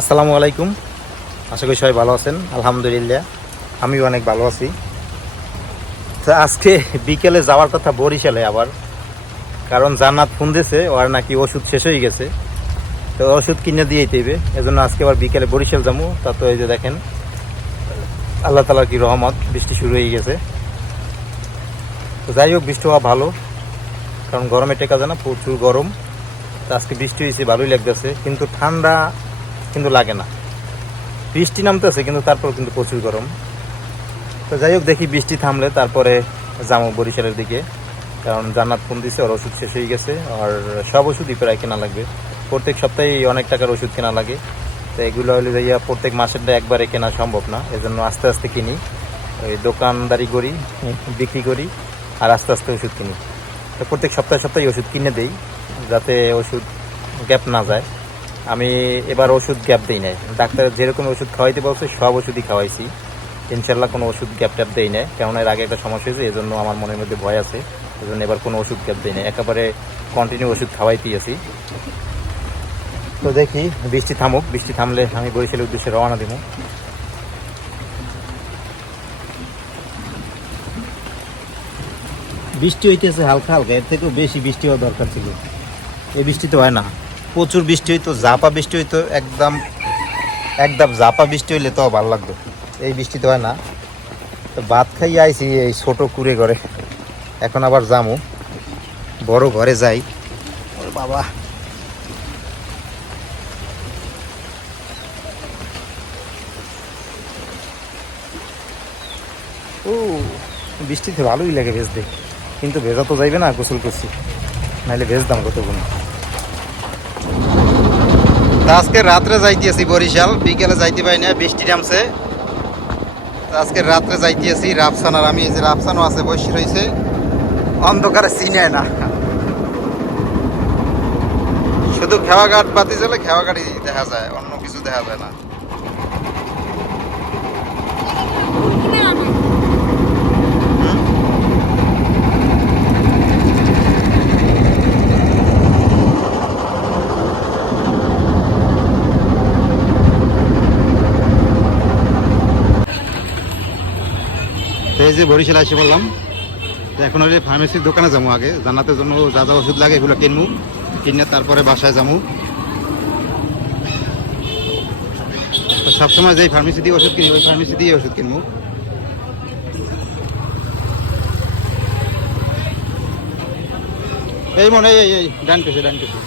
আসসালামু আলাইকুম। আশা করি সবাই ভালো আছেন। আলহামদুলিল্লাহ আমিও অনেক ভালো আছি। তো আজকে বিকেলে যাওয়ার কথা বরিশালে আবার, কারণ জান্নাত ফোন দিয়েছে ওর নাকি ওষুধ শেষ হয়ে গেছে, তো ওষুধ কিনে দিয়েই দেবে। এজন্য আজকে আবার বিকেলে বরিশাল যাবো। তা তো এই যে দেখেন আল্লাহ তালার কি রহমত, বৃষ্টি শুরু হয়ে গেছে। তো যাই হোক, বৃষ্টি হওয়া ভালো, কারণ গরমে টেকা যায় না, প্রচুর গরম। তো আজকে বৃষ্টি হয়েছে, ভালোই লাগতেছে, কিন্তু ঠান্ডা কিন্তু লাগে না। বৃষ্টি নামতেছে কিন্তু তারপর কিন্তু প্রচুর গরম। তো যাই হোক, দেখি বৃষ্টি থামলে তারপরে যাবো বরিশালের দিকে, কারণ জান্নাত ফোন দিছে ওর ওষুধ শেষ হয়ে গেছে। আর সব ওষুধই প্রায় কেনা লাগবে, প্রত্যেক সপ্তাহে অনেক টাকার ওষুধ কেনা লাগে। তো এগুলো হলে যাইয়া প্রত্যেক মাসেরটা একবারে কেনা সম্ভব না, এজন্য আস্তে আস্তে কিনি, ওই দোকানদারি করি, বিক্রি করি, আর আস্তে আস্তে ওষুধ কিনি। তো প্রত্যেক সপ্তাহে সপ্তাহে ওষুধ কিনে দেই, যাতে ওষুধ গ্যাপ না যায়। আমি এবার ওষুধ গ্যাপ দিই নাই, ডাক্তার যেরকম ওষুধ খাওয়াইতে বলছে সব ওষুধই খাওয়াইছি, ইনশাল্লাহ কোনো ওষুধ গ্যাপ ট্যাপ দেই নাই। কেননা এর আগে একটা সমস্যা হয়েছে, এই জন্য আমার মনের মধ্যে ভয় আছে, এই জন্য এবার কোনো ওষুধ গ্যাপ দিই নাই, একেবারে কন্টিনিউ ওষুধ খাওয়াই দিয়েছি। তো দেখি বৃষ্টি থামুক, বৃষ্টি থামলে আমি বরিশালের উদ্দেশ্যে রওনা দিব। বৃষ্টি হইতেছে হালকা হালকা, এর থেকেও বেশি বৃষ্টি হওয়া দরকার ছিল। এই বৃষ্টি তো হয় না, প্রচুর বৃষ্টি হইতো, ঝাপা বৃষ্টি হইতো, একদম একদম ঝাপা বৃষ্টি হইলে তো ভালো লাগতো। এই বৃষ্টি তো হয় না। তো ভাত খাইয়ে আইছি এই ছোট কুড়ে ঘরে, এখন আবার যামু বড় ঘরে যাই। ওরে বাবা, ও বৃষ্টিতে ভালোই লাগে ভেজতে, কিন্তু ভেজা তো যাইবে না, গোসল করছি, নাহলে ভেজতাম কতক্ষণ। তা আজকে রাত্রে যাইতেছি বরিশাল, বিকেলে যাইতে পারি না, বৃষ্টি নামছে। আজকে রাত্রে যাইতেছি রাফসান আর আমি, এই যে রাফসানও আছে বসে রয়েছে, অন্ধকারে চিনে না, শুধু খেওয়াঘাট বাতি জ্বলে, খেওয়াঘাটই দেখা যায়, অন্য কিছু দেখা যায় না। এই যে বরিশাল এসে বললাম, এখন হলে ফার্মেসির দোকানে যাবো, আগে জান্নাতের জন্য যা যা ওষুধ লাগে এগুলো কিনবো, কিনে তারপরে বাসায় যাবো। তো সবসময় যেই ফার্মেসি দিয়ে ওষুধ কিনি ওই ফার্মেসি দিয়ে ওষুধ কিনবো। এই মনে এই ডান পেছে ডান পেছে।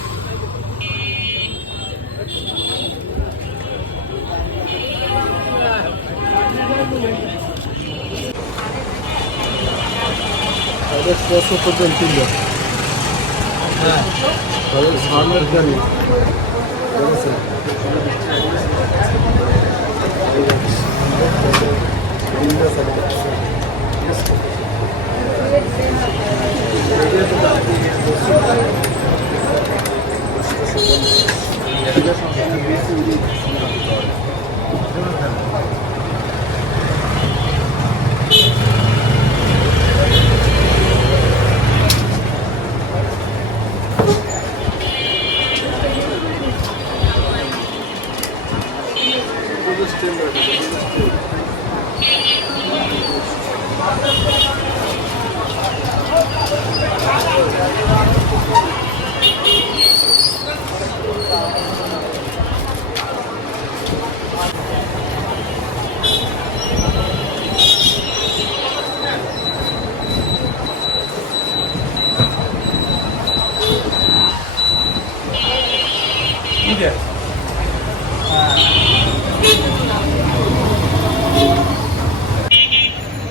হ্যাঁ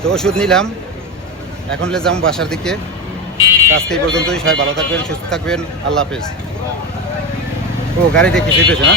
তো ওষুধ নিলাম, এখন যাবো বাসার দিকে। আজকে এই পর্যন্তই, সবাই ভালো থাকবেন, সুস্থ থাকবেন, আল্লাহ হাফেজ। ও গাড়ি দেখি চেপেছে না।